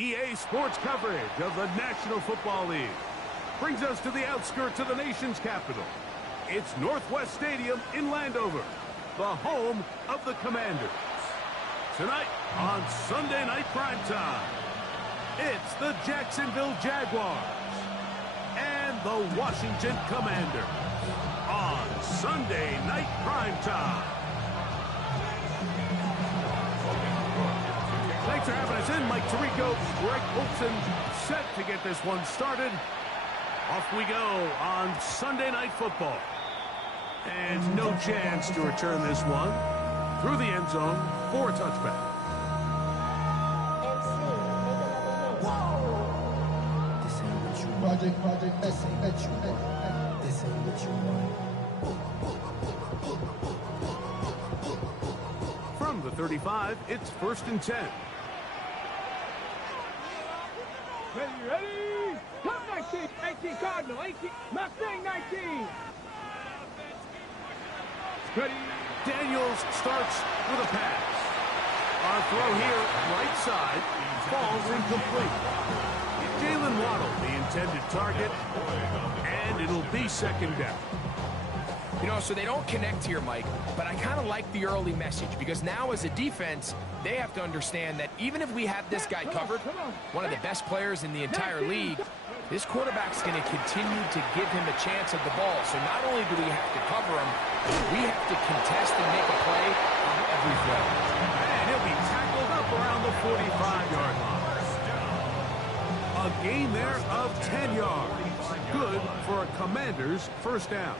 EA Sports coverage of the National Football League brings us to the outskirts of the nation's capital. It's Northwest Stadium in Landover, the home of the Commanders. Tonight on Sunday Night Primetime, it's the Jacksonville Jaguars and the Washington Commanders on Sunday Night Primetime. Thanks for having us in. Mike Tirico, Greg Olson, set to get this one started. Off we go on Sunday Night Football. And no chance to return this one through the end zone for a touchback. Project, this ain't what you want. This ain't what you want. From the 35, it's 1st and 10. Ready? Come 19 Cardinal, 18, Mustang 19. Ready? Daniels starts with a pass. Our throw here, right side, falls incomplete. Jalen Waddle, the intended target, and it'll be 2nd down. You know, so they don't connect here, Mike, but I kind of like the early message because now as a defense, they have to understand that even if we have this guy covered, one of the best players in the entire league, this quarterback's going to continue to give him a chance at the ball. So not only do we have to cover him, we have to contest and make a play on every throw. And he'll be tackled up around the 45-yard line. A gain there of 10 yards. Good for a Commander's 1st down.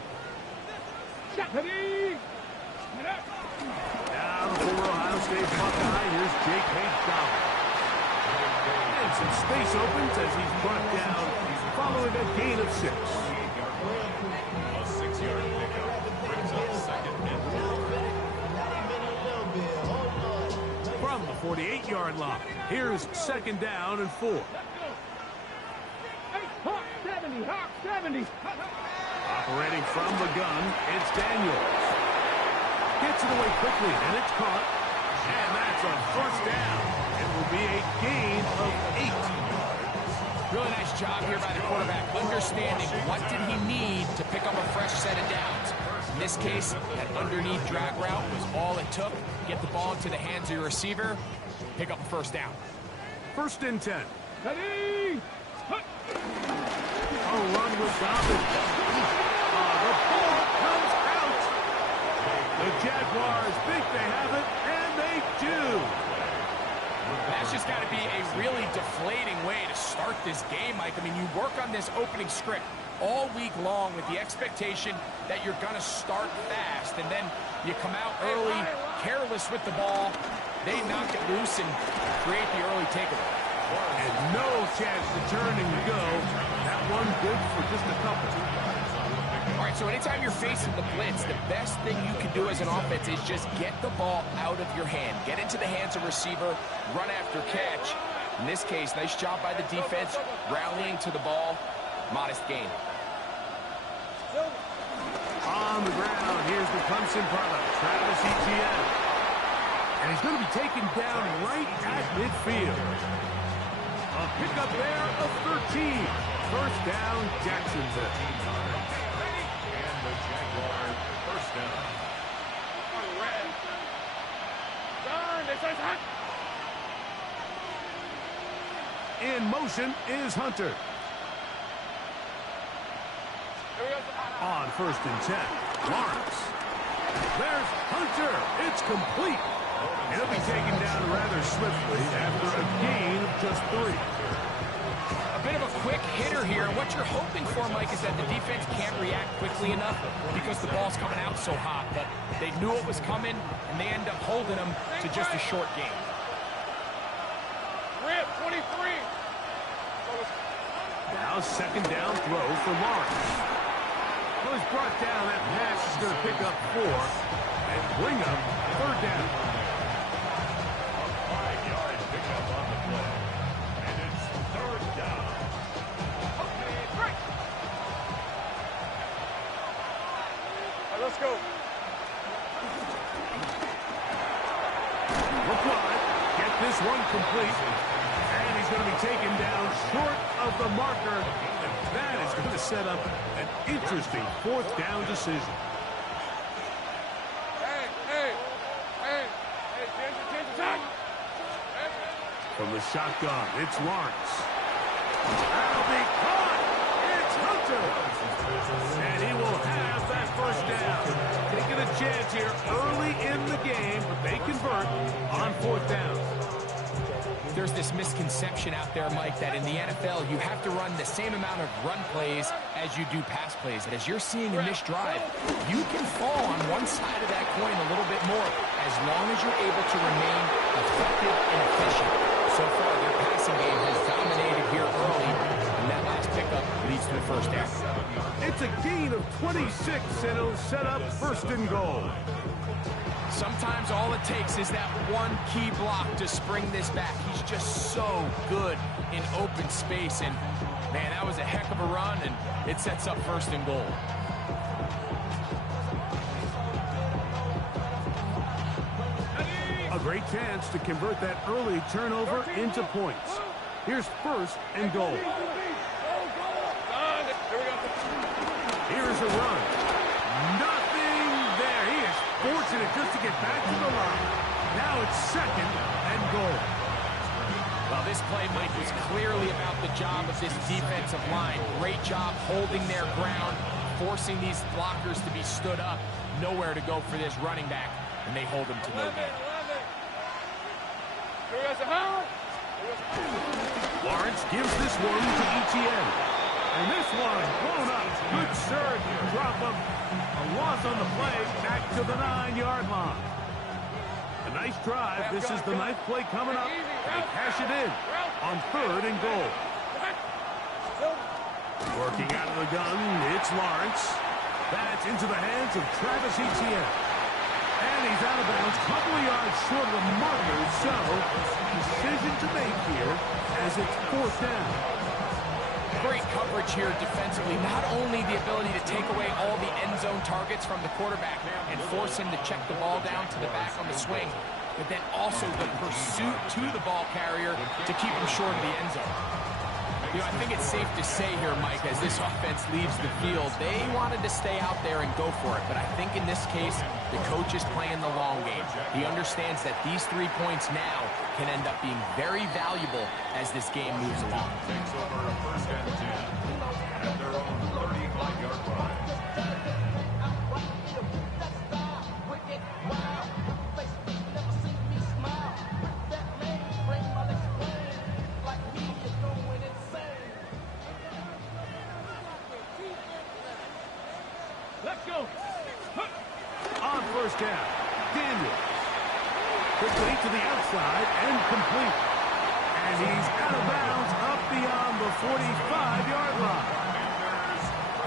Ready? Now for Ohio State Buckeye, here's Jake Hayes-Down. And some space opens as he's brought down following a gain of 6. A 6-yard pickup brings up 2nd and 10. From the 48-yard line, here's 2nd down and 4. Hawk 70, Hawk 70. Operating from the gun, it's Daniels. Gets it away quickly, and it's caught. And that's a 1st down. It will be a gain of 8. Really nice job here by the quarterback, understanding what did he need to pick up a fresh set of downs. In this case, that underneath drag route was all it took. Get the ball into the hands of your receiver, pick up a 1st down. 1st and 10. Ready? A run with Dobbins. The ball comes out. The Jaguars think they have it, and they do. That's just got to be a really deflating way to start this game, Mike. I mean, you work on this opening script all week long with the expectation that you're going to start fast, and then you come out early, careless with the ball. They knock it loose and create the early takeaway. And no chance to turn and go. That one good for just a couple. All right, so anytime you're facing the blitz, the best thing you can do as an offense is just get the ball out of your hand. Get into the hands of receiver, run after catch. In this case, nice job by the defense, rallying to the ball. Modest gain. On the ground, here's the Clemson product, Travis Etienne. And he's going to be taken down right at midfield. A pickup there of 13. 1st down, Jacksonville. And the Jaguars 1st down. In motion is Hunter. On 1st and 10, Lawrence. There's Hunter. It's complete. He'll be taken down rather swiftly after a gain of just 3. A bit of a quick hitter here. And what you're hoping for, Mike, is that the defense can't react quickly enough because the ball's coming out so hot. But they knew it was coming, and they end up holding them to just a short game. Rip, 23. Now 2nd down throw for Lawrence. Well, he's brought down. That pass is going to pick up 4 and bring up 3rd down. A 5-yard pickup on the play. And it's 3rd down. Let's go. Look wide. Get this one complete. And he's going to be taken down short of the marker, and that is going to set up an interesting fourth down decision. From the shotgun, it's Lawrence. That'll be caught. It's Hunter. And he will have that first down. Taking a chance here early in the game, but they convert on fourth down. There's this misconception out there, Mike, that in the NFL you have to run the same amount of run plays as you do pass plays. And as you're seeing in this drive, you can fall on one side of that coin a little bit more as long as you're able to remain effective and efficient. So far, their passing game has dominated here early, and that last pickup leads to a first down. It's a gain of 26, and it'll set up first and goal. Sometimes all it takes is that one key block to spring this back. He's just so good in open space, and man, that was a heck of a run, and it sets up first and goal. A great chance to convert that early turnover into points. Here's first and goal. Here's a run. Nothing there. He is fortunate just to get back to the line. Now it's second and goal. Well, this play, Mike, was clearly about the job of this defensive line. Great job holding their ground, forcing these blockers to be stood up. Nowhere to go for this running back, and they hold him to no gain. Lawrence gives this one to Etienne. And this one blown up. Good surge. Drop him. A loss on the play. Back to the 9-yard line. A nice drive. This is the 9th play coming up. They cash it in on third and goal. Working out of the gun, it's Lawrence. That's into the hands of Travis Etienne. And he's out of bounds, a couple of yards short of the marker, so decision to make here as it's fourth down. Great coverage here defensively. Not only the ability to take away all the end zone targets from the quarterback and force him to check the ball down to the back on the swing, but then also the pursuit to the ball carrier to keep him short of the end zone. You know, I think it's safe to say here, Mike, as this offense leaves the field, they wanted to stay out there and go for it. But I think in this case, the coach is playing the long game. He understands that these 3 points now can end up being very valuable as this game moves along. Takes over a first and 10 at their own 35-yard line. Let's go. On first down, Daniel. Quickly to the outside and complete. And he's out of bounds up beyond the 45-yard line.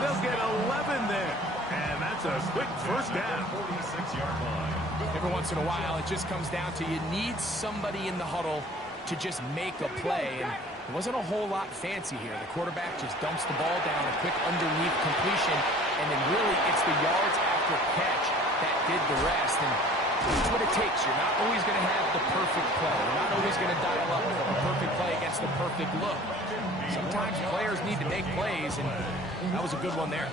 They'll get 11 there. And that's a quick first down. 46-yard line. Every once in a while, it just comes down to you need somebody in the huddle to just make a play. And it wasn't a whole lot fancy here. The quarterback just dumps the ball down, a quick underneath completion, and then really it's the yards after catch that did the rest. And that's what it takes. You're not always going to have the perfect play. You're not always going to dial up a perfect play against the perfect look. Sometimes players need to make plays, and that was a good one there.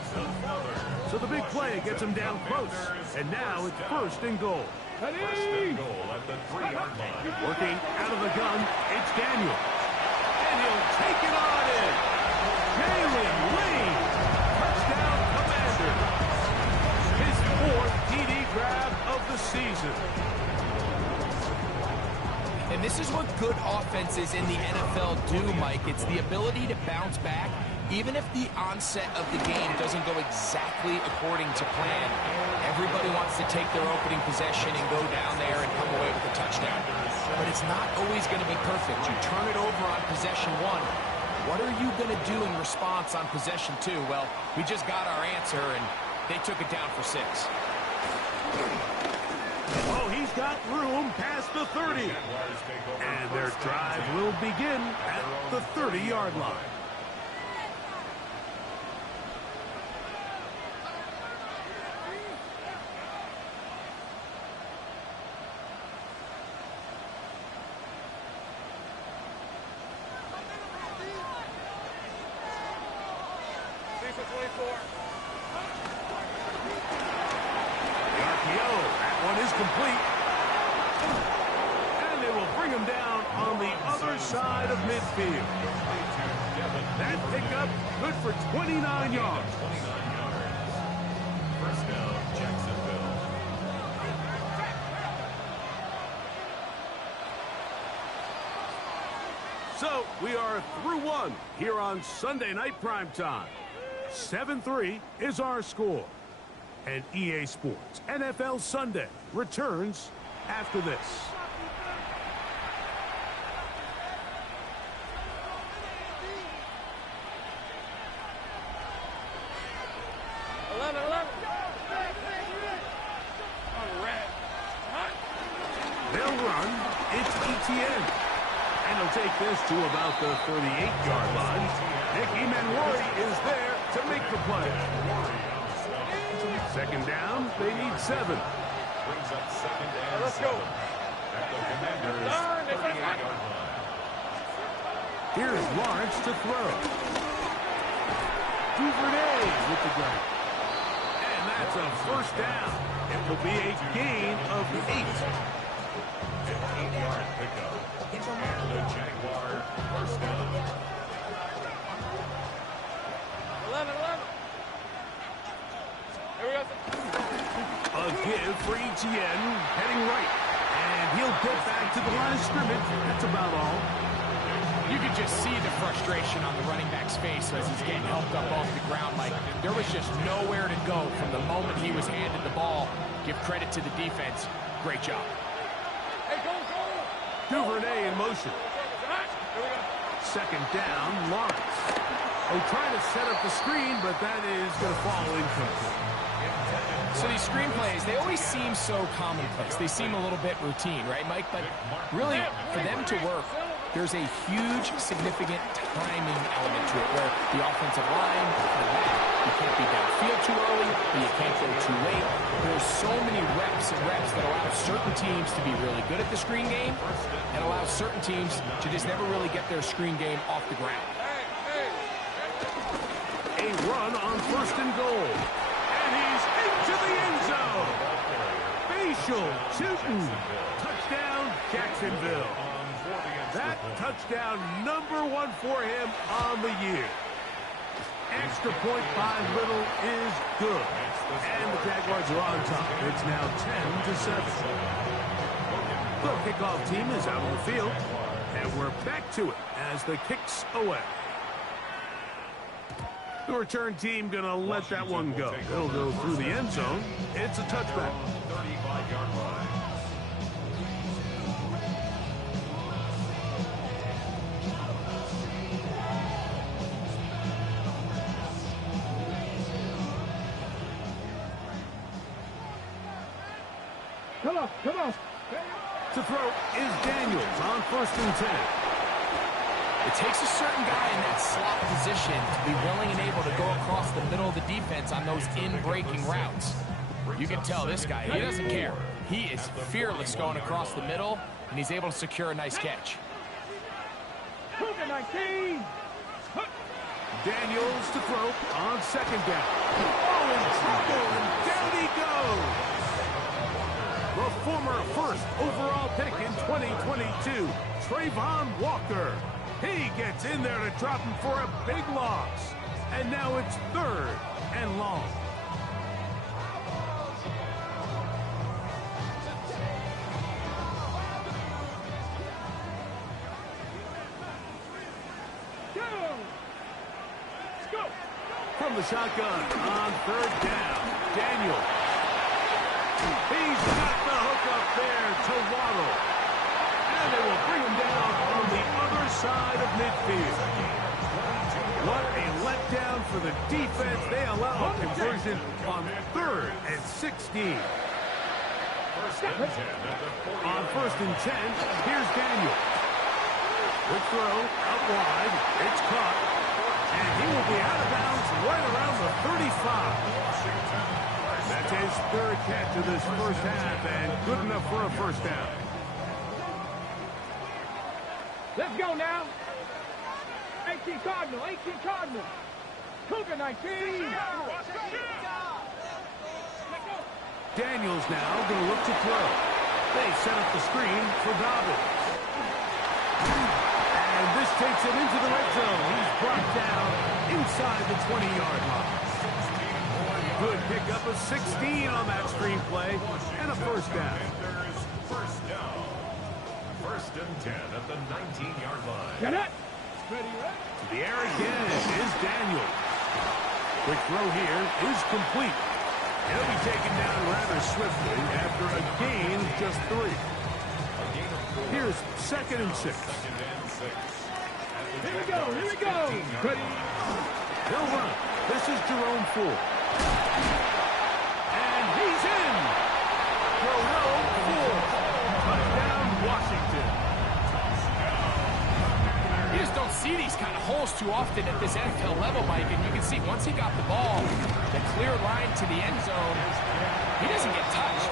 So the big play gets him down close. And now it's first and goal. First and goal at the 3-yard line. Working out of the gun, it's Daniel. And he'll take it on in. Jalen Lee. Touchdown Commander. His 4th TD grab of the season. And this is what good offenses in the NFL do, Mike. It's the ability to bounce back, even if the onset of the game doesn't go exactly according to plan. Everybody wants to take their opening possession and go down there and come away with a touchdown. But it's not always going to be perfect. You turn it over on possession 1. What are you going to do in response on possession 2? Well, we just got our answer, and they took it down for 6. Oh, he's got room past the 30. And their drive will begin at the 30-yard line. The RPO, that one is complete. And they will bring him down on the other side of midfield. That pickup, good for 29 yards. First down, Jacksonville. So, we are through one here on Sunday Night Primetime. 7-3 is our score. And EA Sports NFL Sunday returns after this. They'll run. It's ETN. And he'll take this to about the 38-yard line. Nicky Manwari is there to make the play. Second down, they need 7. Brings up second and Let's go. 7. At the Commanders' 38-yard line. Here's Lawrence to throw. Duvernay with the grab. And that's a first down. It will be a gain of 8. 15-yard pickup. And the Jaguar first down. 11. Here we go. A give for Etienne, heading right. And he'll get back to the line of scrimmage. That's about all. You could just see the frustration on the running back's face as he's getting helped up off the ground. Like, there was just nowhere to go from the moment he was handed the ball. Give credit to the defense. Great job. Hey, go. Duvernay in motion. Here we go. Second down, Lawrence. Oh, trying to set up the screen, but that is going to fall incomplete. So these screenplays, they always seem so commonplace. They seem a little bit routine, right, Mike? But really, for them to work, there's a huge, significant timing element to it, where the offensive line, you can't be downfield too early, but you can't go too late. There's so many reps that allow certain teams to be really good at the screen game and allow certain teams to just never really get their screen game off the ground. A run on first and goal. And he's into the end zone. Facial shooting. Touchdown, Jacksonville. That touchdown, number 1 for him on the year. Extra point by Little is good. And the Jaguars are on top. It's now 10-7. The kickoff team is out on the field. And we're back to it as the kick's away. The return team going to let that one go. It'll go through the end zone. It's a touchback. 35-yard line. Come on. To throw is Daniels on first and 10. It takes a certain guy in that slot position to be willing and able to go across the middle of the defense on those in-breaking routes. You can tell this guy, he doesn't care. He is fearless going across the middle, and he's able to secure a nice catch. 19. Daniels to throw on second down. Oh, in trouble, and down he goes. The former first overall pick in 2022, Trayvon Walker. He gets in there to drop him for a big loss. And now it's 3rd and long. Let's go. From the shotgun on 3rd down, Daniel. He's got the hook up there to Waddle. And they will bring him down on the other side of midfield. What a letdown for the defense. They allow a conversion on 3rd and 16. On 1st and 10, here's Daniel. Quick throw, out wide. It's caught. And he will be out of bounds right around the 35. That's his 3rd catch of this first half, and good enough for a first down. Let's go now. 18 Cardinal. Cougar 19. Daniels now going to look to throw. They set up the screen for Dobbins. And this takes him into the red zone. He's brought down inside the 20-yard line. Good pickup of 16 on that screenplay and a first down. First down. First and 10 at the 19-yard line. Get it. Ready, ready. To the air again is Daniels. Quick throw here is complete. He'll be taken down rather swiftly after a gain of just 3. Here's 2nd and 6. Here we go, here we go. Ready. He'll run. This is Jerome Ford. And he's in. Jerome Ford. Touchdown, Washington. You just don't see these kind of holes too often at this NFL level, Mike. And you can see once he got the ball, the clear line to the end zone, he doesn't get touched.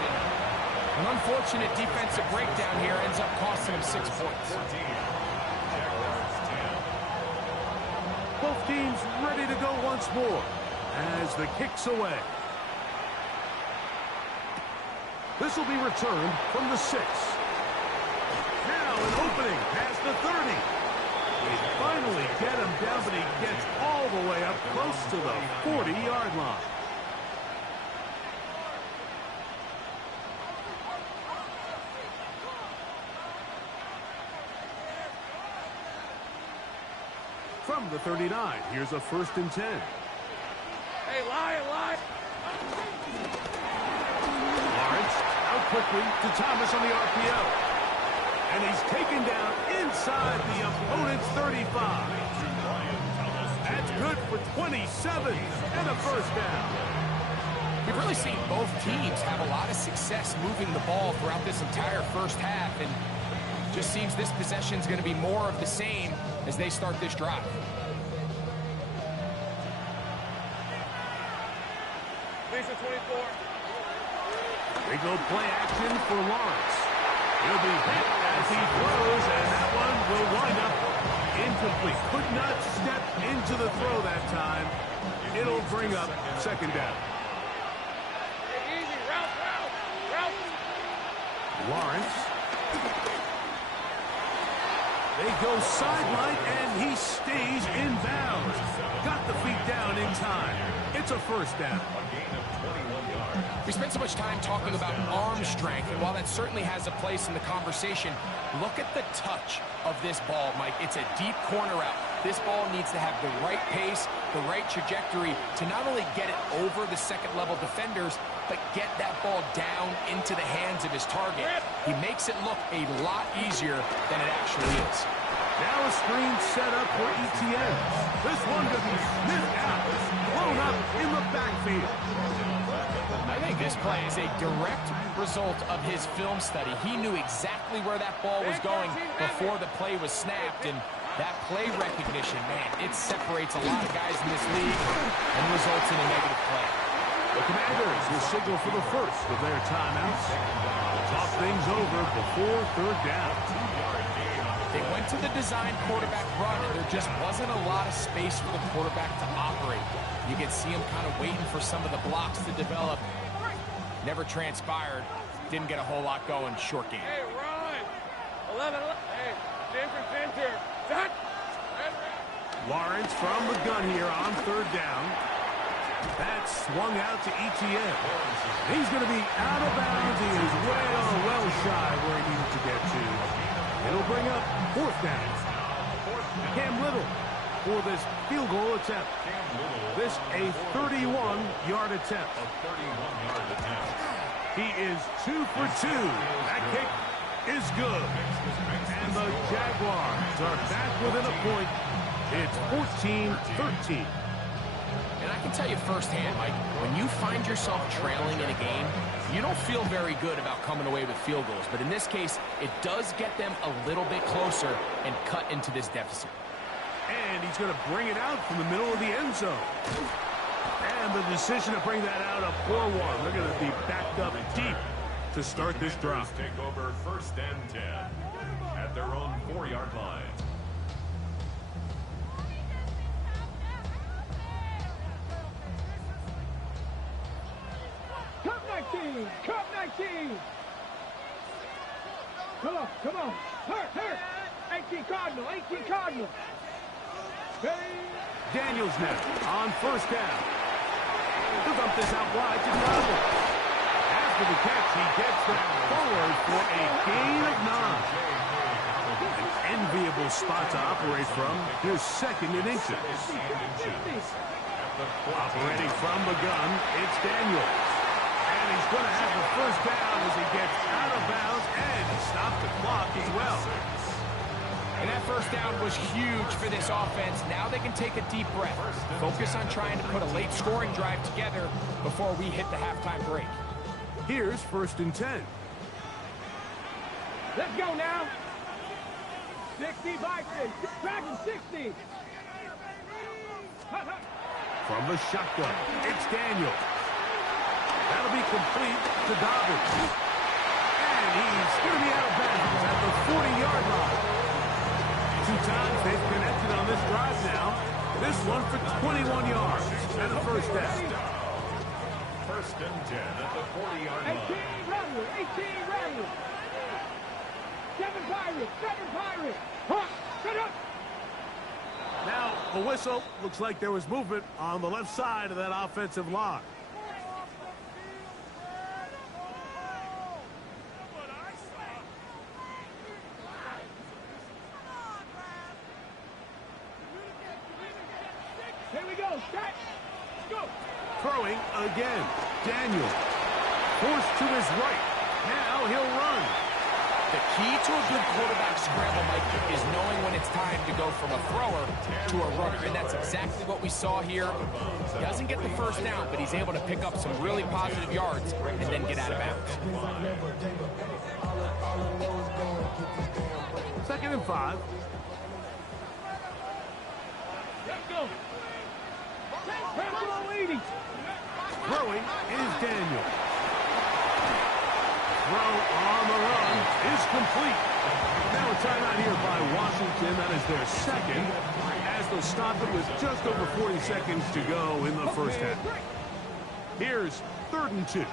An unfortunate defensive breakdown here ends up costing him 6 points. Both teams ready to go once more as the kick's away. This will be returned from the 6. Now an opening past the 30. They finally get him down, but he gets all the way up close to the 40-yard line. From the 39, here's a 1st and 10. Hey, lie. Lawrence out quickly to Thomas on the RPO. And he's taken down inside the opponent's 35. That's good for 27 and a first down. We've really seen both teams have a lot of success moving the ball throughout this entire first half, and just seems this possession is going to be more of the same as they start this drive. Lisa 24. They go play action for Lawrence. He'll be hit as he throws, and that one will wind up incomplete. Could not step into the throw that time. It'll bring up 2nd down. Hey, easy. Route. Lawrence. They go sideline, and he stays in bounds. Got the feet down in time. It's a first down. We spent so much time talking about arm strength, and while that certainly has a place in the conversation, look at the touch of this ball, Mike. It's a deep corner route. This ball needs to have the right pace, the right trajectory to not only get it over the second-level defenders, but get that ball down into the hands of his target. He makes it look a lot easier than it actually is. Now a screen set up for ETN. This one doesn't sniff out. Blown up in the backfield. I think this play is a direct result of his film study. He knew exactly where that ball was going before the play was snapped, and that play recognition, man, it separates a lot of guys in this league and results in a negative play. The Commanders will signal for the first of their timeouts. Talk things over before 3rd down. They went to the design quarterback run, and there just wasn't a lot of space for the quarterback to operate. You could see him kind of waiting for some of the blocks to develop. Never transpired. Didn't get a whole lot going. Short game. Hey, run. 11. Hey, center. Set. Lawrence from the gun here on 3rd down. That's swung out to ETN. He's going to be out of bounds. He is well shy where he needs to get to. It'll bring up 4th down. Cam Little for this field goal attempt. This a 31-yard attempt. He is 2 for 2. That kick is good. And the Jaguars are back within a point. It's 14-13. And I can tell you firsthand, Mike, when you find yourself trailing in a game, you don't feel very good about coming away with field goals. But in this case, it does get them a little bit closer and cut into this deficit. And he's going to bring it out from the middle of the end zone. And the decision to bring that out, a poor one. They're going to be backed up deep to start this drive. Take over 1st and 10 at their own 4-yard line. 19. Cup 19. Come on, come on. Hurt. 18 Cardinal, 18 Cardinal. Daniels now on first down. He'll dump this out wide to Cardinal. After the catch, he gets that forward for a gain of 9. An enviable spot to operate from. Here's second and inches. Operating from the gun, it's Daniels. And he's going to have the first down as he gets out of bounds, and he stopped the clock as well. And that first down was huge for this offense. Now they can take a deep breath. Focus on trying to put a late scoring drive together before we hit the halftime break. Here's first and 10. Let's go now. 60 Vikings. Dragon 60. From the shotgun, it's Daniels. That'll be complete to Dobbins. And he's going to be out of bounds at the 40-yard line. 2 times they've connected on this drive now. This one for 21 yards and a first down. First and 10 at the 40-yard line. 18 Rattler, 18 Rattler. 7 Pirates, 7 Pirates. Hawk, shut up. Now, a whistle. Looks like there was movement on the left side of that offensive line. Here we go, set, go. Throwing again. Daniel. Forced to his right. Now he'll run. The key to a good quarterback scramble, Mike, is knowing when it's time to go from a thrower to a runner. And that's exactly what we saw here. He doesn't get the first down, but he's able to pick up some really positive yards and then get out of bounds. Second and 5. Let's go. Throwing is Daniel. Throw on the run is complete. Now a timeout here by Washington. That is their second, as they'll stop it with just over 40 seconds to go in the first half. Here's 3rd and 2.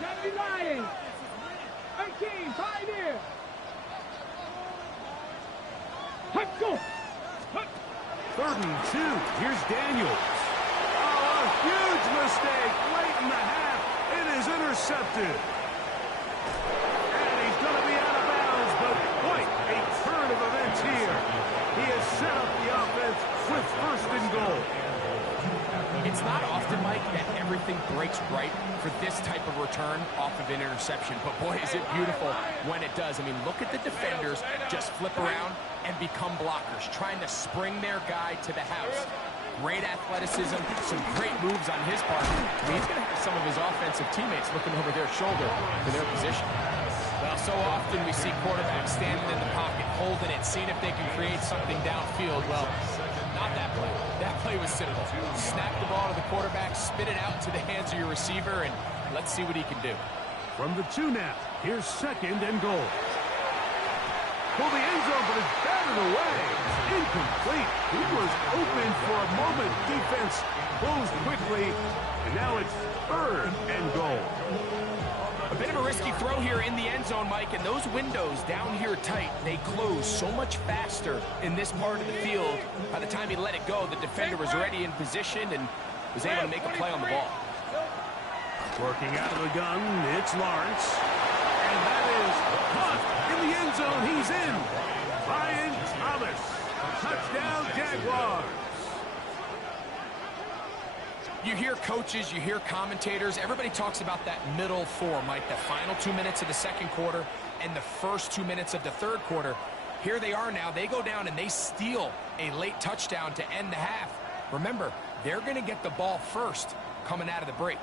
Deputy Lions. 18, Pioneer. Let's go. 3rd and 2. Here's Daniels. Oh, a huge mistake late in the half. It is intercepted. And he's going to be out of bounds, but quite a turn of events here. He has set up the offense with 1st and goal. It's not often, Mike, that everything breaks right for this type of return off of an interception. But, boy, is it beautiful when it does. I mean, look at the defenders just flip around and become blockers, trying to spring their guy to the house. Great athleticism, some great moves on his part. I mean, he's going to have some of his offensive teammates looking over their shoulder for their position. Well, so often we see quarterbacks standing in the pocket, holding it, seeing if they can create something downfield. Well, not that play. That play was simple. Snap the ball to the quarterback, spit it out into the hands of your receiver, and let's see what he can do. From the 2 now, here's 2nd and goal. Pull the end zone, but it's batted away. Incomplete. He was open for a moment. Defense closed quickly, and now it's 3rd and goal. A bit of a risky throw here in the end zone, Mike, and those windows down here tight, they close so much faster in this part of the field. By the time he let it go, the defender was already in position and was able to make a play on the ball. Working out of the gun, it's Lawrence. And that is caught in the end zone. He's in. Brian Thomas. Touchdown, Jaguars. You hear coaches, you hear commentators, everybody talks about that middle 4, Mike, the final 2 minutes of the second quarter and the first 2 minutes of the third quarter. Here they are now. They go down and they steal a late touchdown to end the half. Remember, they're going to get the ball first coming out of the break.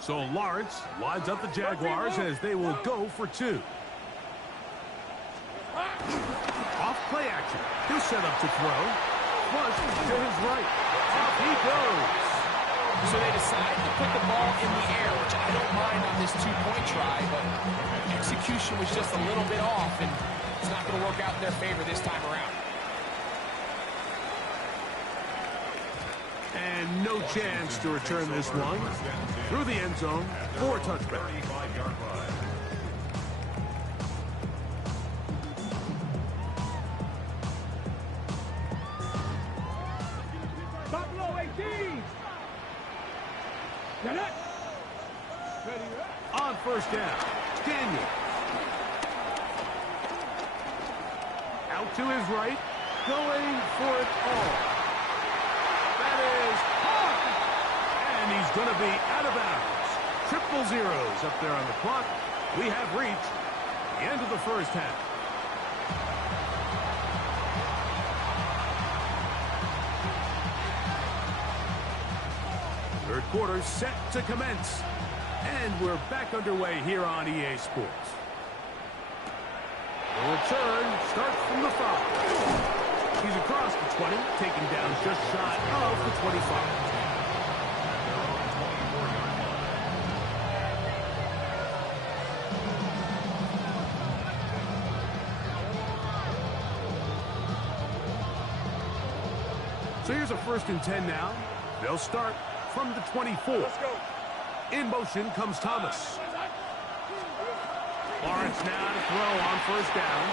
So Lawrence lines up the Jaguars as they will go for 2. Off play action. He'll set up to throw. Flush to his right. Off he goes. So they decide to put the ball in the air, which I don't mind on this 2-point try, but execution was just a little bit off, and it's not going to work out in their favor this time around. And no chance to return this one through the end zone for a touchback. 35-yard line. Buffalo 18. Get it. On first down, Daniel. Out to his right, going for it all. That is caught. And he's going to be out of bounds. Triple zeros up there on the clock. We have reached the end of the first half. Third quarter set to commence. And we're back underway here on EA Sports. The return starts from the 5. He's across the 20, taking down just shy of the 25. So here's a 1st and 10 now. They'll start from the 24. Let's go. In motion comes Thomas. Lawrence now to throw on first down.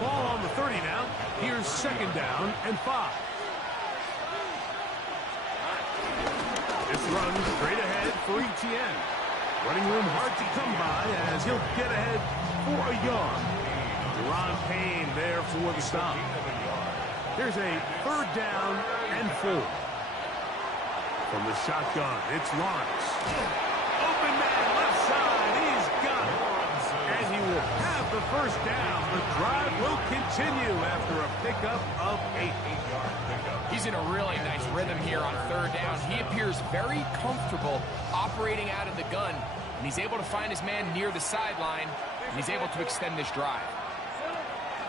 Ball on the 30 now. Here's 2nd down and 5. This runs straight ahead for ETN. Running room hard to come by as he'll get ahead for a yard. Deron Payne there for the stop. Here's a 3rd down and 4. From the shotgun, it's Lawrence. Open man left side. He's got it. And he will have the 1st down. The drive will continue after a pickup of 8. He's in a really nice rhythm here on 3rd down. He appears very comfortable operating out of the gun, and he's able to find his man near the sideline, and he's able to extend this drive.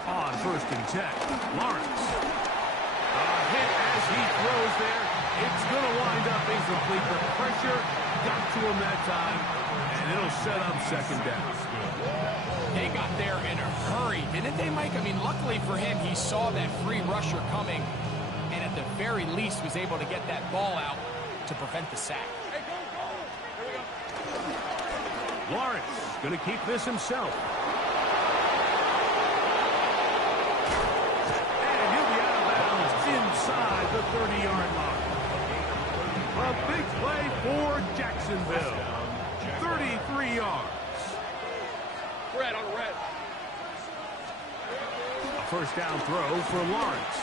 On 1st and 10, Lawrence. A hit as he throws there. It's going to wind up incomplete. The pressure got to him that time, and it'll set up 2nd down. They got there in a hurry, didn't they, Mike? I mean, luckily for him, he saw that free rusher coming, and at the very least was able to get that ball out to prevent the sack. Lawrence going to keep this himself. And he'll be out of bounds inside the 30-yard line. A big play for Jacksonville. 33 yards. Red on red. A 1st down throw for Lawrence.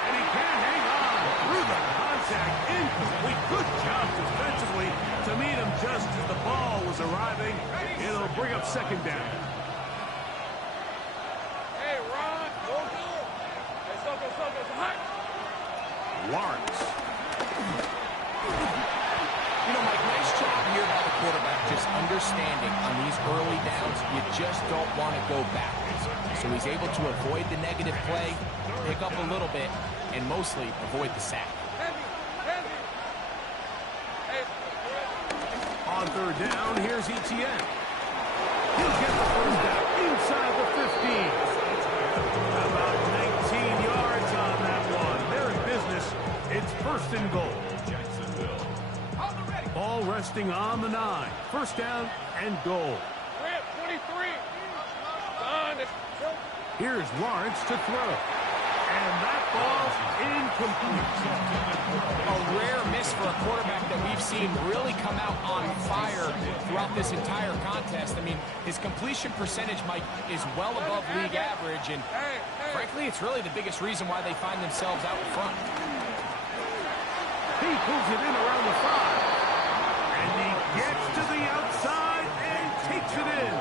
And he can't hang on through the contact. Incomplete. Good job defensively to meet him just as the ball was arriving. It'll bring up 2nd down. Hey, Ron. Go. Hey, Soko. Hot. Lawrence. You know, Mike, nice job here by the quarterback, just understanding on these early downs, you just don't want to go back. So he's able to avoid the negative play, pick up a little bit, and mostly avoid the sack. On 3rd down, here's ETN. He'll get the 1st down inside the 15. About 19 yards on that one. They're in business. It's 1st and goal. Ball resting on the 9. 1st down and goal. 23. Here's Lawrence to throw. And that ball's incomplete. A rare miss for a quarterback that we've seen really come out on fire throughout this entire contest. I mean, his completion percentage, Mike, is well above league average, and frankly, it's really the biggest reason why they find themselves out in front. He pulls it in around the 5. And he gets to the outside and takes it in.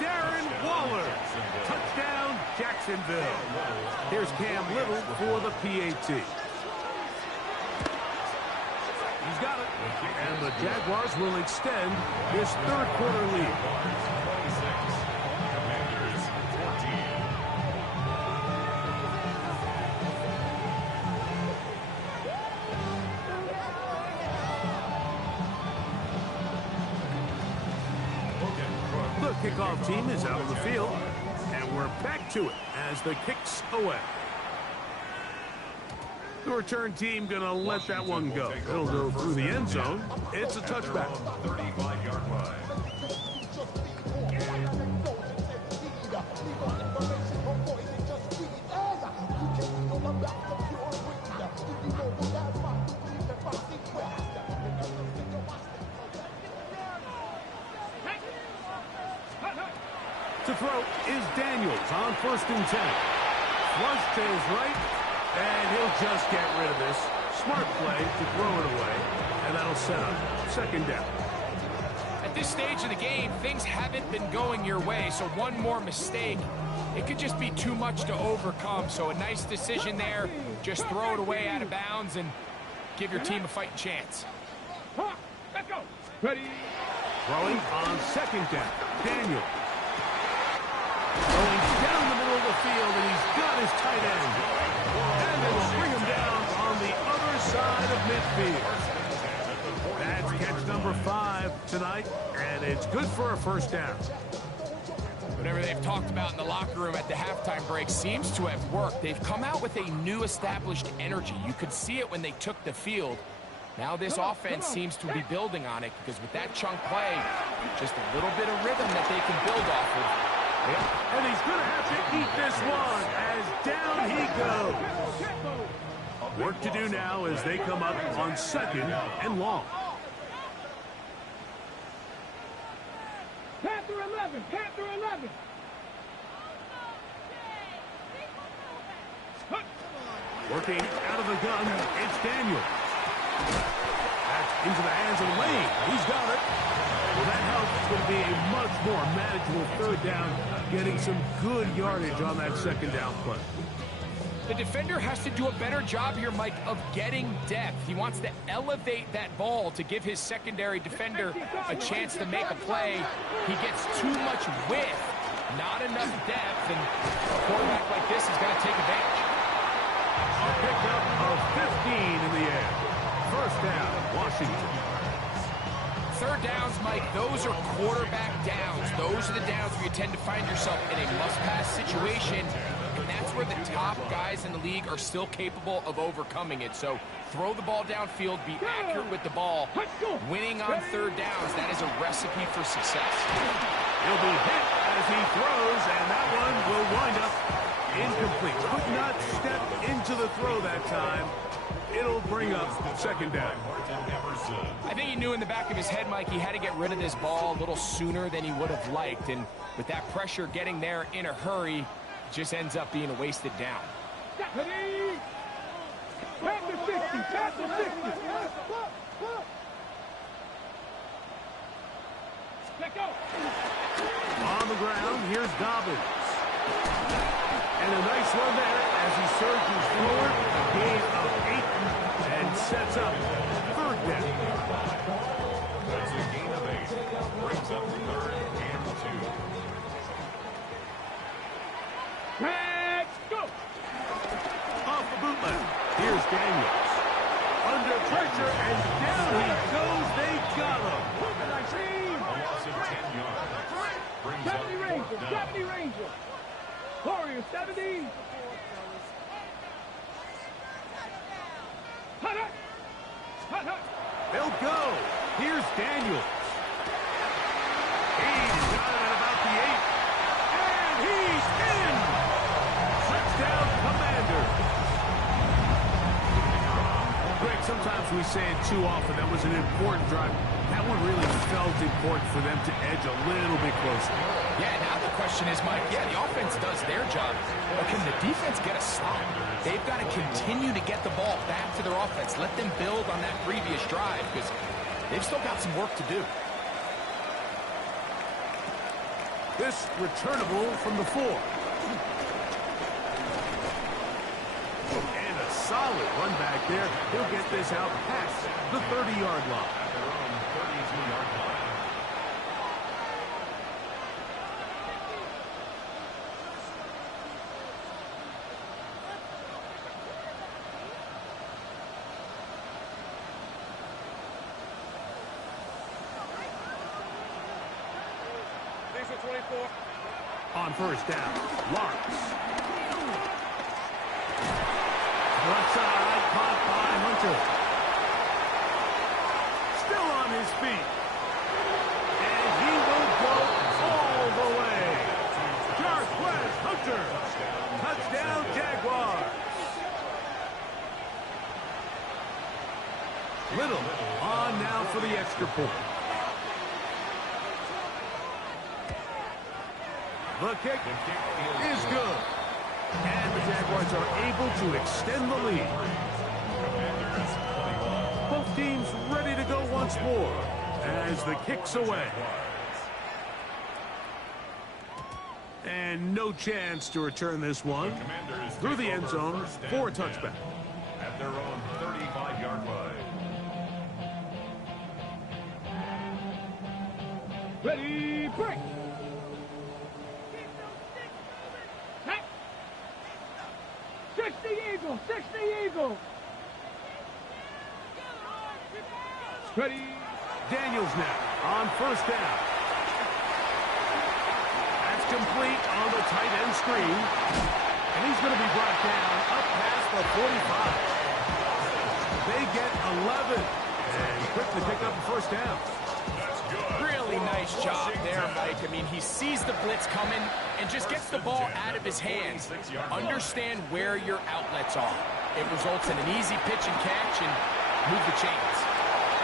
Darren Waller. Touchdown, Jacksonville. Here's Cam Little for the PAT. He's got it. And the Jaguars will extend this 3rd quarter lead. Commanders 14. kickoff team is out on the field, and we're back to it as the kick's away. The return team going to let that one go. It'll go through the end zone. It's a touchback. 35-yard line. To throw is Daniels on 1st and 10. Flush to his right, and he'll just get rid of this. Smart play to throw it away, and that'll set up 2nd down. At this stage of the game, things haven't been going your way, so one more mistake, it could just be too much to overcome. So a nice decision there. Just throw it away out of bounds and give your team a fighting chance. Let's go. Ready. Throwing on 2nd down. Daniels. Going down the middle of the field, and he's got his tight end. And they will bring him down on the other side of midfield. That's catch number 5 tonight, and it's good for a 1st down. Whatever they've talked about in the locker room at the halftime break seems to have worked. They've come out with a new established energy. You could see it when they took the field. Now this offense seems to be building on it, because with that chunk play, just a little bit of rhythm that they can build off of. And he's going to have to eat this one as down he goes. Work to do now as they come up on 2nd and long. Panther 11. Panther 11. Working out of the gun, it's Daniels. That's into the hands of Lane. He's got it. Well, that helps. It's going to be a much more manageable 3rd down, getting some good yardage on that 2nd down play. The defender has to do a better job here, Mike, of getting depth. He wants to elevate that ball to give his secondary defender a chance to make a play. He gets too much width, not enough depth, and a quarterback like this is going to take advantage. A pickup of 15 in the air. 1st down, Washington. 3rd downs, Mike, those are quarterback downs. Those are the downs where you tend to find yourself in a must-pass situation, and that's where the top guys in the league are still capable of overcoming it. So throw the ball downfield, be accurate with the ball. Winning on 3rd downs, that is a recipe for success. He'll be hit as he throws, and that one will wind up incomplete. Could not step into the throw that time. It'll bring up 2nd down. I think he knew in the back of his head, Mike, he had to get rid of this ball a little sooner than he would have liked. And with that pressure getting there in a hurry, it just ends up being a wasted down. Ready. Panther 60. Panther 60. Let go. On the ground, here's Dobbins. And a nice one there as he surges forward, a gain of 8, and sets up 3rd down. That's a gain of 8. Brings up 3rd and 2. Let's go. Off the bootleg, here's Daniels. Under pressure, and down he goes. They got him. A loss of 10 yards. Brings up 70 4th Ranger. down. 70 Ranger. Warriors 70. Hut, hut. Hut, hut. They'll go. Here's Daniels. He's got it at about the 8. And he's in. Touchdown, Commanders. Greg, sometimes we say it too often. That was an important drive. That one really felt important for them to edge a little bit closer. Yeah, now the question is, Mike, yeah, the offense does their job, but can the defense get a stop? They've got to continue to get the ball back to their offense. Let them build on that previous drive, because they've still got some work to do. This returnable from the 4. And a solid run back there. He'll get this out past the 30-yard line. At their own 32-yard line. This On first down, Lawrence. Left side, caught by Hunter. Still on his feet. And he will go all the way. Jarquez Hunter. Touchdown, Jaguars. Little on now for the extra point. The kick is good. And the Jaguars are able to extend the lead. Both teams ready to go once more as the kick's away. And no chance to return this one through the end zone for a touchback. At their own 35-yard line. Ready, break. 60 Eagles, 60 Eagles. Ready. Daniels now on first down. That's complete on the tight end screen. And he's going to be brought down up past the 45. They get 11 and quickly pick up the first down. Really nice job there, Mike. I mean, he sees the blitz coming and just gets the ball out of his hands. Understand where your outlets are. It results in an easy pitch and catch and move the chains.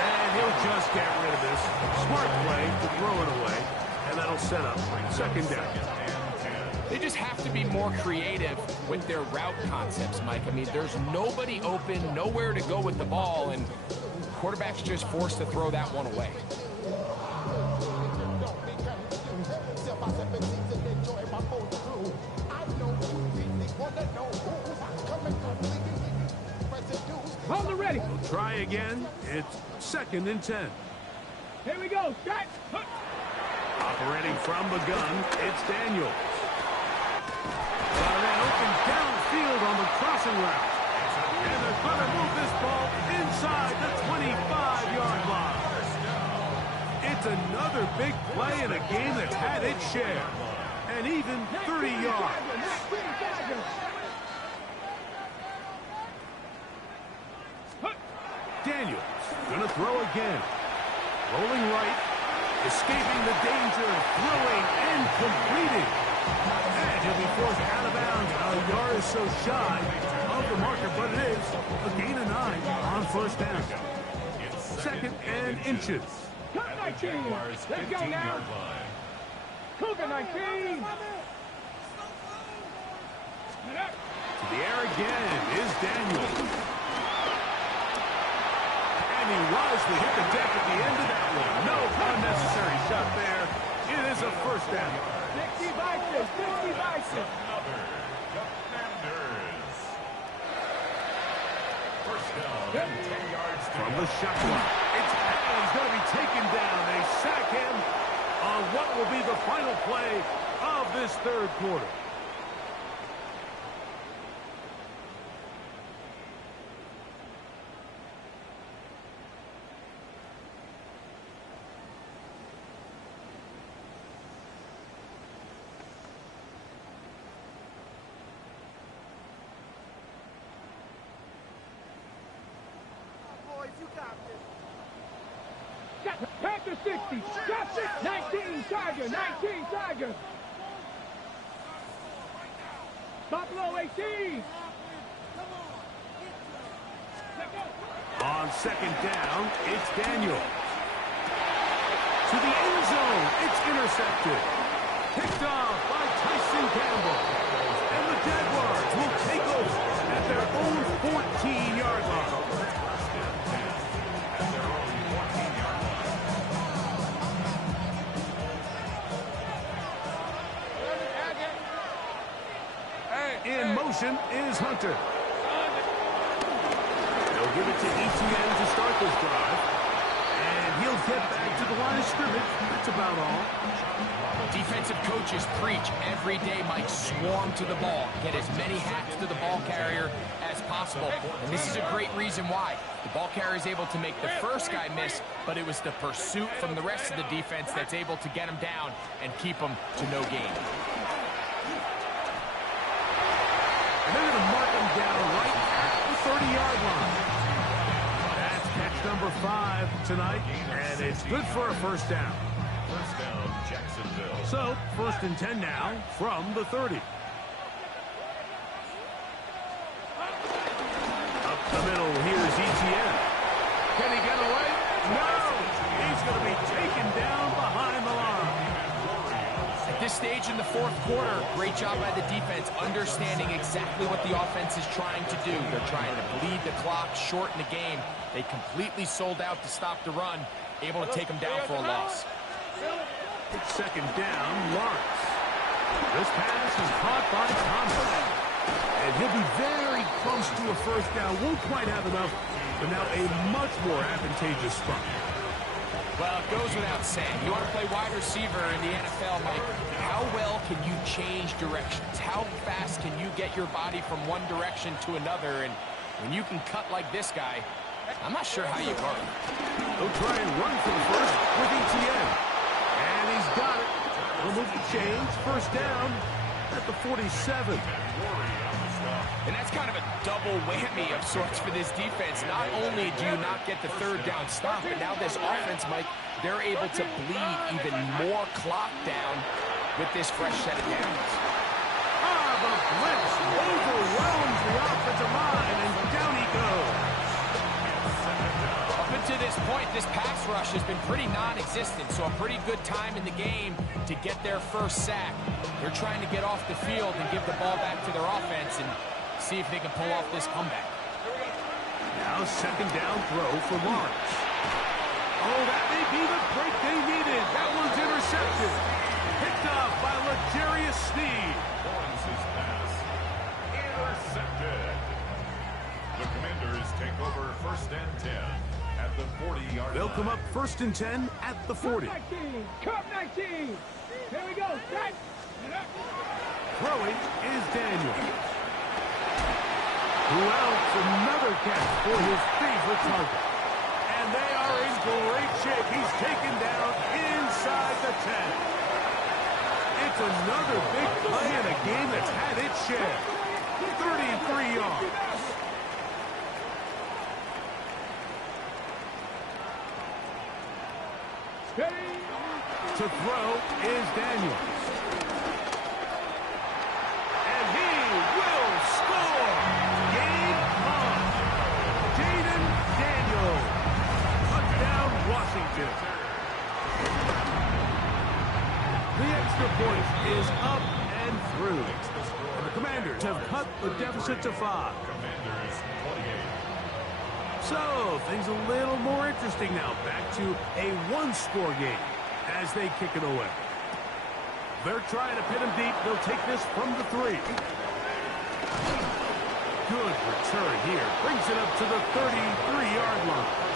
And he'll just get rid of this. Smart play to throw it away, and that'll set up second down. They just have to be more creative with their route concepts, Mike. I mean, there's nobody open, nowhere to go with the ball, and quarterback's just forced to throw that one away. Hold it ready. We'll try again. It's 2nd and 10. Here we go. Start. Operating from the gun, it's Daniels. Got an open downfield on the crossing route. And they're going to move this ball inside the 25-yard line. It's another big play in a game that had its share. And even 30 yards. Daniels going to throw again. Rolling right. Escaping the danger. Throwing and completing. And he'll be forced out of bounds. A yard or so shy of the marker, but it is a gain of 9 on first down. 2nd and inches. Cut 19. Let's go now. Cougar 19. To the air again is Daniels. And he wisely hit the deck at the end of that one. No unnecessary shot there. It is a first down. 60 Vikings, 60 Vikings. Commanders. First down, 10 yards to From the shotgun. It's Allen's going to be taken down. They sack him on what will be the final play of this third quarter. Panther 60. Drop 6. 19 Tiger. 19 Tiger. Buffalo 18. On second down, it's Daniels. To the end zone, it's intercepted. Picked off by Tyson Campbell. And the Jaguars will take over at their own 14-yard line. In motion is Hunter. They'll give it to ETN to start this drive. And he'll get back to the line of scrimmage. That's about all. Defensive coaches preach every day, Mike, swarm to the ball. Get as many hats to the ball carrier as possible, and this is a great reason why. The ball carrier is able to make the first guy miss, but it was the pursuit from the rest of the defense that's able to get him down and keep him to no gain. And they're going to mark him down right at the 30-yard line. That's catch number 5 tonight, and it's good for a first down. First down, Jacksonville. So, 1st and 10 now from the 30. Up the middle, here's ETN. Can he get away? No! He's going to be taken down behind the line. At this stage in the 4th quarter, great job by the defense understanding exactly what the offense is trying to do. They're trying to bleed the clock, shorten the game. They completely sold out to stop the run, able to take them down for a loss. 2nd down, Lawrence. This pass is caught by Thomas. And he'll be very close to a first down. Won't quite have enough, but now a much more advantageous spot. Well, it goes without saying. You want to play wide receiver in the NFL, Mike, how well can you change directions? How fast can you get your body from one direction to another? And when you can cut like this guy, I'm not sure how you guard him. They'll try and run for the first with ETN. And he's got it. He'll move the chains. First down at the 47. And that's kind of a double whammy of sorts for this defense. Not only do you not get the 3rd down stop, but now this offense, Mike, they're able to bleed even more clock down with this fresh set of downs. The blitz overwhelms the offensive line, and down he goes. Up until this point, this pass rush has been pretty non-existent, so a pretty good time in the game to get their first sack. They're trying to get off the field and give the ball back to their offense and see if they can pull off this comeback. Now 2nd down throw for Lawrence. Oh, that may be the break they needed. That one's intercepted. Picked off by L'Jarius Sneed. Lawrence's pass intercepted. The Commanders take over 1st and 10 at the 40-yard line. They'll come up 1st and 10 at the 40. Cup 19. Here we go. Set. Throwing is Daniel. Who else? Another catch for his favorite target. And they are in great shape. He's taken down inside the 10. It's another big play in a game that's had its share. 33 yards. To throw is Daniels. And he will score. Game on. Jaden Daniels. Touchdown, Washington. The extra point is up and through. And the Commanders have cut the deficit to 5. So, things a little more interesting now. Back to a one-score game as they kick it away. They're trying to pin him deep. They'll take this from the 3. Good return here. Brings it up to the 33-yard line.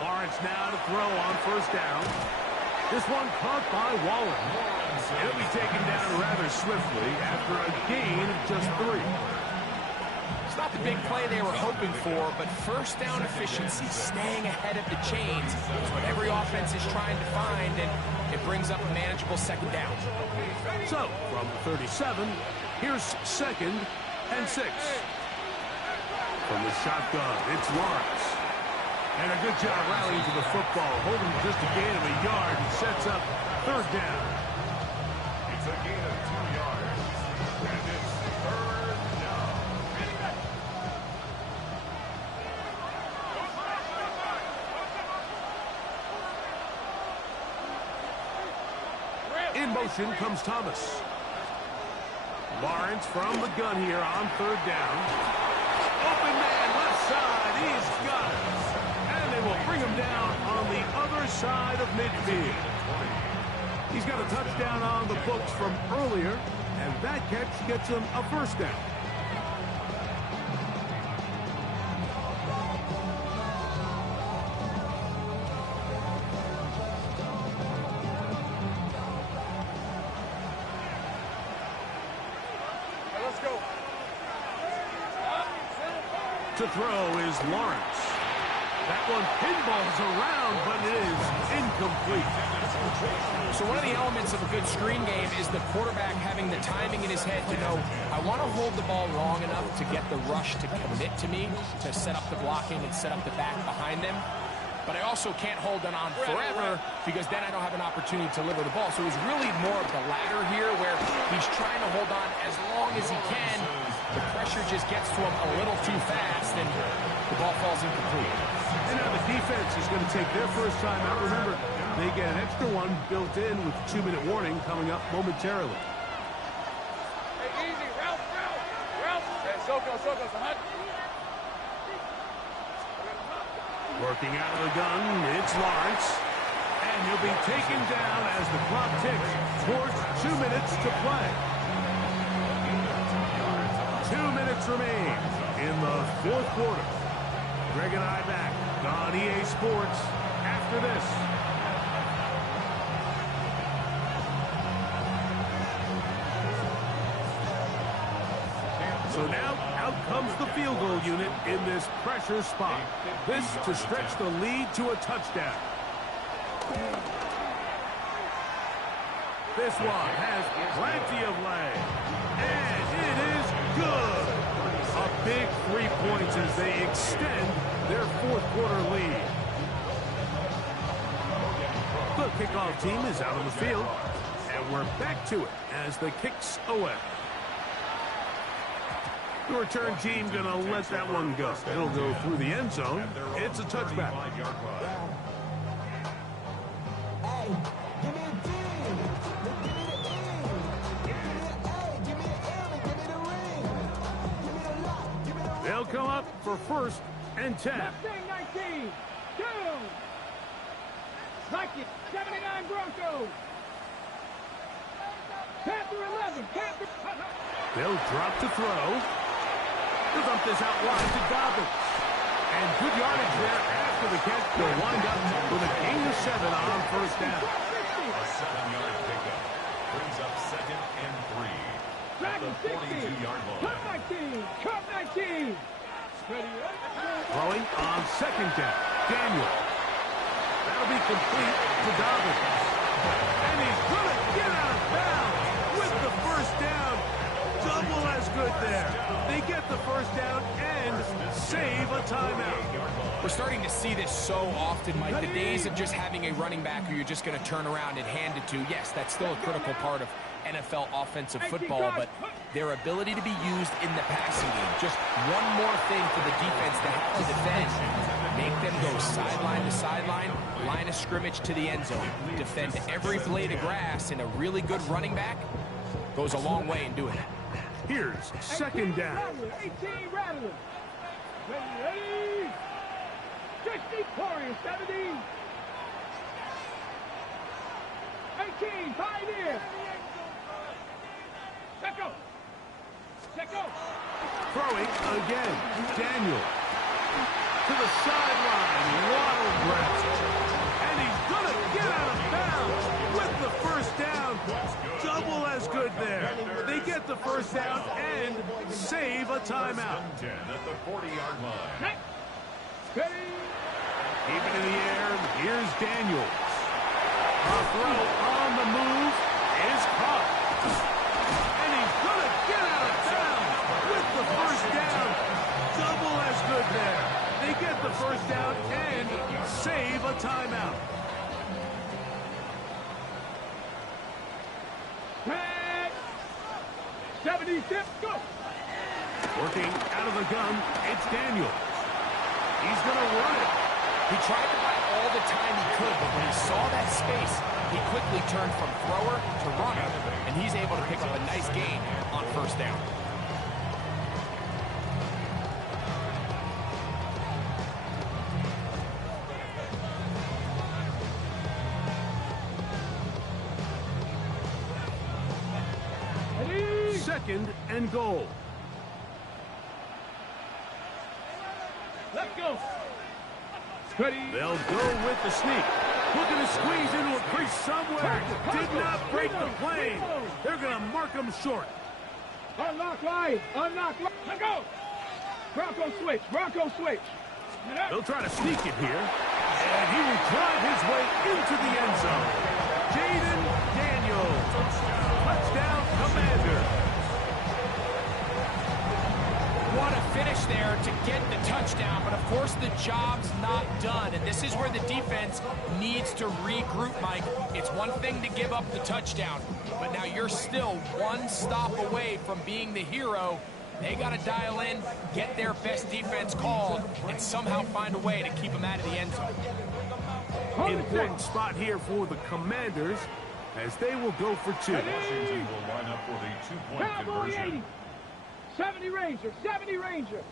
Lawrence now to throw on 1st down. This one caught by Waller. He'll be taken down rather swiftly after a gain of just 3. It's not the big play they were hoping for, but first down efficiency, staying ahead of the chains, is what every offense is trying to find, and it brings up a manageable 2nd down. So, from the 37, here's 2nd and 6. From the shotgun, it's Lawrence. And a good job rallying to the football, holding just a gain of a yard and sets up 3rd down. It's a gain of 2 yards, and it's 3rd down. In motion comes Thomas. Lawrence from the gun here on 3rd down. Open man, left side, he's got it. And they will bring him down on the other side of midfield. He's got a touchdown on the books from earlier, and that catch gets him a 1st down. To throw is Lawrence. That one pinballs around, but it is incomplete. So one of the elements of a good screen game is the quarterback having the timing in his head to know, I want to hold the ball long enough to get the rush to commit to me, to set up the blocking and set up the back behind them. But I also can't hold it on forever because then I don't have an opportunity to deliver the ball. So it was really more of the latter here where he's trying to hold on as long as he can. The pressure just gets to him a little too fast and the ball falls incomplete. And now the defense is going to take their first time out. Remember, they get an extra one built in with 2-minute warning coming up momentarily. Hey, easy. Ralph. Hey, Soko, son. Working out of the gun, it's Lawrence. And he'll be taken down as the clock ticks towards 2 minutes to play. 2 minutes remain in the fourth quarter. Greg and I back on EA Sports after this. So now, out comes the field goal unit in this pressure spot. This to stretch the lead to a touchdown. This one has plenty of leg. And it is good. A big 3 points as they extend their fourth quarter lead. The kickoff team is out on the field. And we're back to it as the kick's away. The return team going to let that one go. It'll go through the end zone. It's a touchback. They'll come up for 1st and 10. Mustang 19. Down. Like it. 79 Broncos. Panther 11. Panther. They'll drop to throw. They'll dump this out wide to Dobbins. And good yardage there after the catch. They'll wind up with a gain of 7 on 1st down. A 7-yard pickup brings up 2nd and 3 at the 42-yard line. Cup 19. Throwing on 2nd down. Daniel. That'll be complete to Dobbins. And he's going to get out of bounds with the 1st down. Double as good there. They get the 1st down and save a timeout. We're starting to see this so often, Mike. The days of just having a running back who you're just going to turn around and hand it to, yes, that's still a critical part of NFL offensive football, but their ability to be used in the passing game. Just one more thing for the defense to have to defend. Make them go sideline to sideline, line of scrimmage to the end zone. Defend every blade of grass, and a really good running back goes a long way in doing it. Here's 2nd down. 18 Rattler. Ready. 60 Corey, 70. 18 Pioneer. Check go. Throwing again. Daniel. To the sideline. Waddle grab. And he's going to get out of bounds with the 1st down. Double as good there. They get the 1st down and save a timeout. At the 40-yard line. Ready. Keep it in the air. Here's Daniels. A throw on the move is caught. And he's going to get out of bounds with the 1st down. Double as good there. They get the 1st down and save a timeout. Tag. 76, go. Working out of the gun, it's Daniels. He's going to run it. He tried to buy all the time he could, but when he saw that space, he quickly turned from thrower to runner, and he's able to pick up a nice gain on 1st down. Ready. 2nd and goal. Let's go. Ready. They'll go with the sneak. Looking to squeeze into a crease somewhere. Did not break the plane. They're going to mark him short. Unlock line. Let's go. Bronco switch. Bronco switch. They'll try to sneak it here. And he will drive his way into the end zone. Jaden Daniels. Touchdown, Commander. What a finish there to get the touchdown, but of course the job's not done, and this is where the defense needs to regroup, Mike. It's one thing to give up the touchdown, but now you're still one stop away from being the hero. They got to dial in, get their best defense called, and somehow find a way to keep them out of the end zone. Important spot here for the Commanders as they will go for two. Washington will line up for the two-point Cowboy conversion. 80. 70 Ranger. 70 Ranger.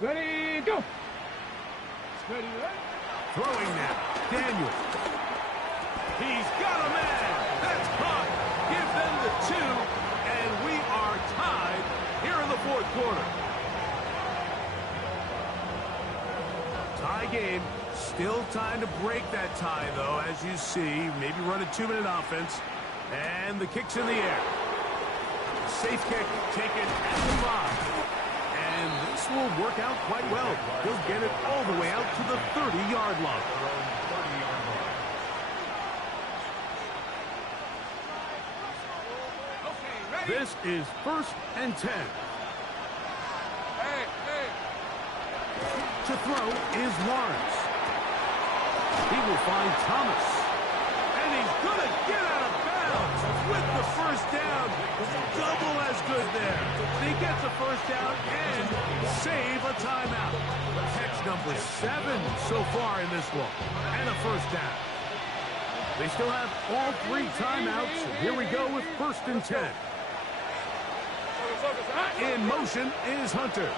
Ready, go. Ready, ready. Throwing now. Daniel. He's got a man. That's caught. Give them the two, and we are tied here in the fourth quarter. Tie game. Still time to break that tie, though, as you see. Maybe run a 2-minute offense. And the kick's in the air. Safe kick taken at the 5. And this will work out quite well. He'll get it all the way out to the 30-yard line. This is 1st and 10. To throw is Lawrence. He will find Thomas. And he's going to get out of bounds with the first down. Double as good there. They get the first down and save a timeout. Catch number 7 so far in this one. And a first down. They still have all 3 timeouts. Here we go with 1st and 10. In motion is Hunter.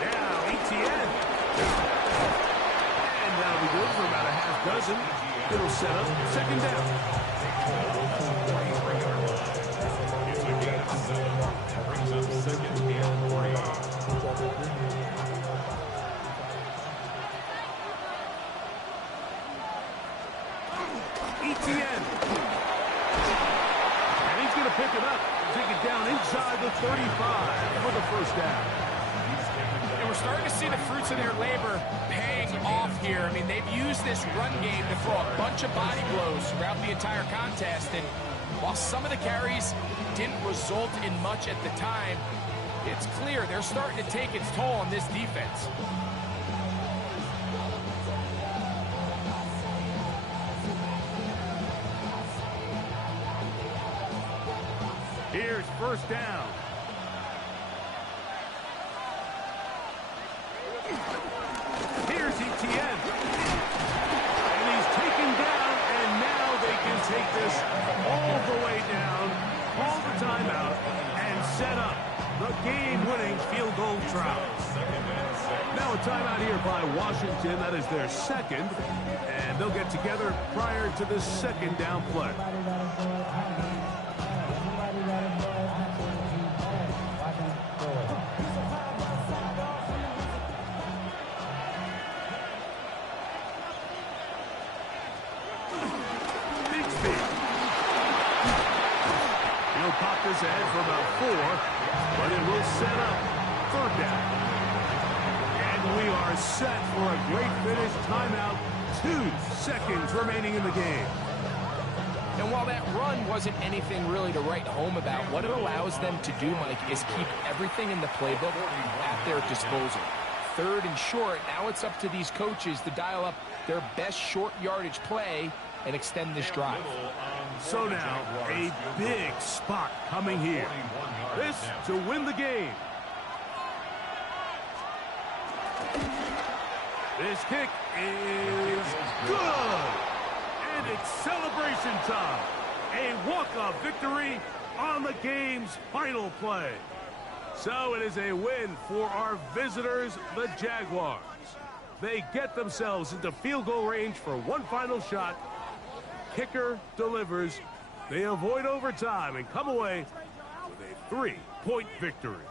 Now ETN. And that'll be good for about a half dozen. It'll set up 2nd down. It's a gain of 7. That brings up 2nd and 3. ETN. And he's going to pick it up. Take it down inside the 35 for the first down. And we're starting to see the fruits of their labor paying off here. I mean, they've used this run game to throw a bunch of body blows throughout the entire contest. And while some of the carries didn't result in much at the time, it's clear they're starting to take its toll on this defense. Here's 1st down. Here's ETN. And he's taken down, and now they can take this all the way down, call the timeout, and set up the game-winning field goal try. Now a timeout here by Washington. That is their 2nd, and they'll get together prior to the 2nd down play. Pop this ahead for about 4, but it will set up 3rd down. And we are set for a great finish. Timeout, 2 seconds remaining in the game. And while that run wasn't anything really to write home about, what it allows them to do, Mike, is keep everything in the playbook at their disposal. 3rd and short, now it's up to these coaches to dial up their best short yardage play and extend this drive. So now, a big spot coming here. This to win the game. This kick is good. And it's celebration time. A walk-off victory on the game's final play. So it is a win for our visitors, the Jaguars. They get themselves into field goal range for one final shot. Kicker delivers. They avoid overtime and come away with a 3-point victory.